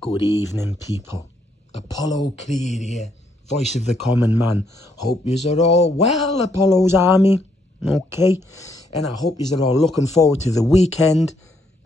Good evening, people. Apollo Creed here, voice of the common man. Hope yous are all well, Apollo's army. Okay? And I hope yous are all looking forward to the weekend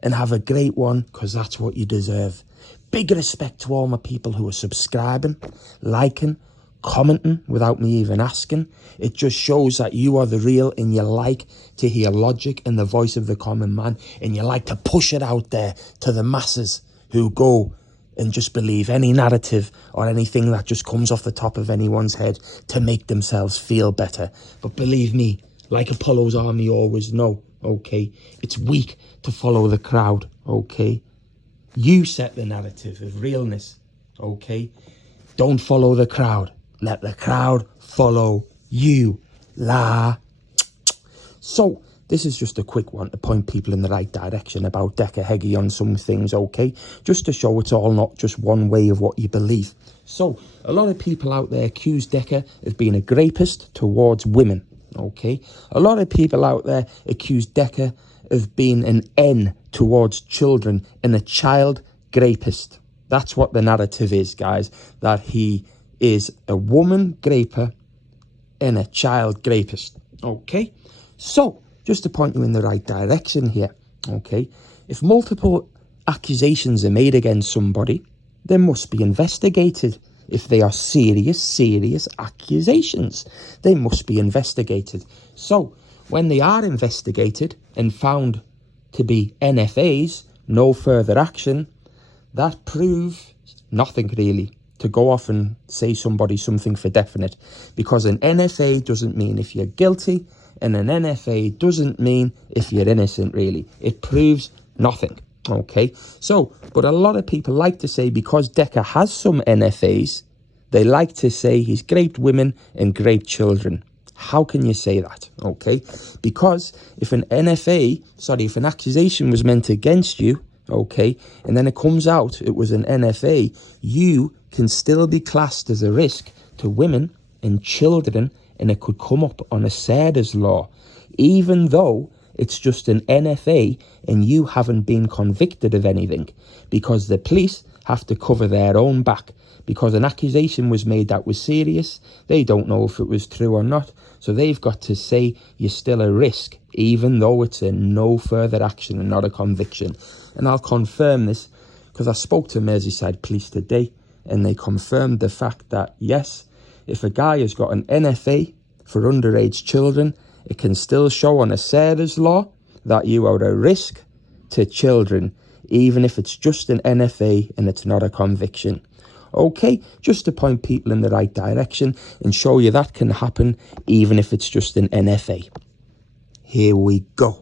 and have a great one, because that's what you deserve. Big respect to all my people who are subscribing, liking, commenting without me even asking. It just shows that you are the real and you like to hear logic and the voice of the common man, and you like to push it out there to the masses who go and just believe any narrative or anything that just comes off the top of anyone's head to make themselves feel better. But believe me, like Apollo's army always know, okay, it's weak to follow the crowd, okay? You set the narrative of realness, okay? Don't follow the crowd. Let the crowd follow you. So, this is just a quick one to point people in the right direction about hicky on some things, okay? Just to show it's all not just one way of what you believe. So, a lot of people out there accuse Decker of being a grapist towards women, okay? A lot of people out there accuse Decker of being an N towards children and a child grapist. That's what the narrative is, guys, that he is a woman graper and a child grapist, okay? So, just to point you in the right direction here, okay? If multiple accusations are made against somebody, they must be investigated. If they are serious accusations, they must be investigated. So, when they are investigated and found to be NFAs, no further action, that proves nothing really to go off and say somebody something for definite, because an NFA doesn't mean if you're guilty and an NFA doesn't mean if you're innocent really. It proves nothing, okay? So, but a lot of people like to say because Decker has some NFAs, they like to say he's raped women and raped children. How can you say that, okay? Because if an if an accusation was meant against you, okay, and then it comes out it was an NFA, you can still be classed as a risk to women and children, and it could come up on a SERDA's law, even though it's just an NFA and you haven't been convicted of anything, because the police have to cover their own back, because an accusation was made that was serious. They don't know if it was true or not, so they've got to say you're still a risk, even though it's a no further action and not a conviction. And I'll confirm this because I spoke to Merseyside Police today, and they confirmed the fact that, yes, if a guy has got an NFA for underage children, it can still show on a SERDA's law that you are a risk to children, even if it's just an NFA and it's not a conviction. Okay, just to point people in the right direction and show you that can happen even if it's just an NFA. Here we go.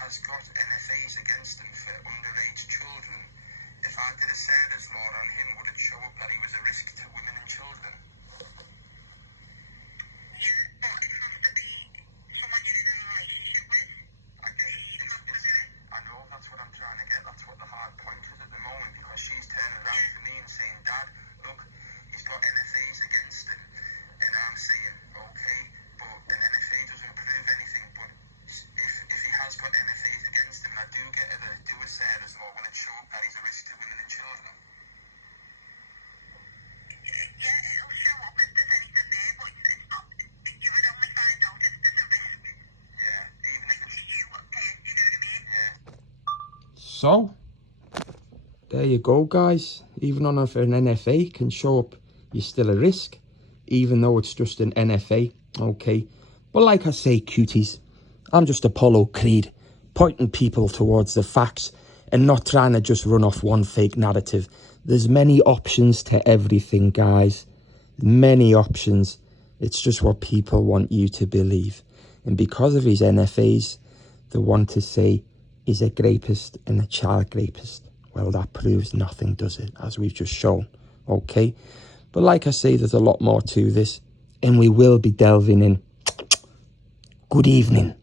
Has got NFAs against him for underage children. If I did a SERDA's law on him, would it show up that he was a risk to women and children? Yeah, but it has to be someone you're in a relationship with. I know, that's what I'm trying to get. That's what the hard point is at the moment, because she's turning around to me and saying, Dad, look, he's got NFAs against him. And I'm saying, okay, but an NFA doesn't prove anything, but if he has got NFAs against him, I do get it, do a SERDA's law when it shows that he's a risk to women and children. Yeah, it'll show up if there's anything there, but it's not, you would only find out if there's a risk. Yeah, even if it's you, you know what I mean? Yeah. So, there you go, guys. Even on if an NFA can show up, you're still a risk, even though it's just an NFA, okay? But like I say, cuties, I'm just Apollo Creed, pointing people towards the facts and not trying to just run off one fake narrative. There's many options to everything, guys. Many options. It's just what people want you to believe. And because of his NFAs, they want to say he's a rapist and a child rapist. Well, that proves nothing, does it? As we've just shown, okay? But like I say, there's a lot more to this, and we will be delving in. Good evening.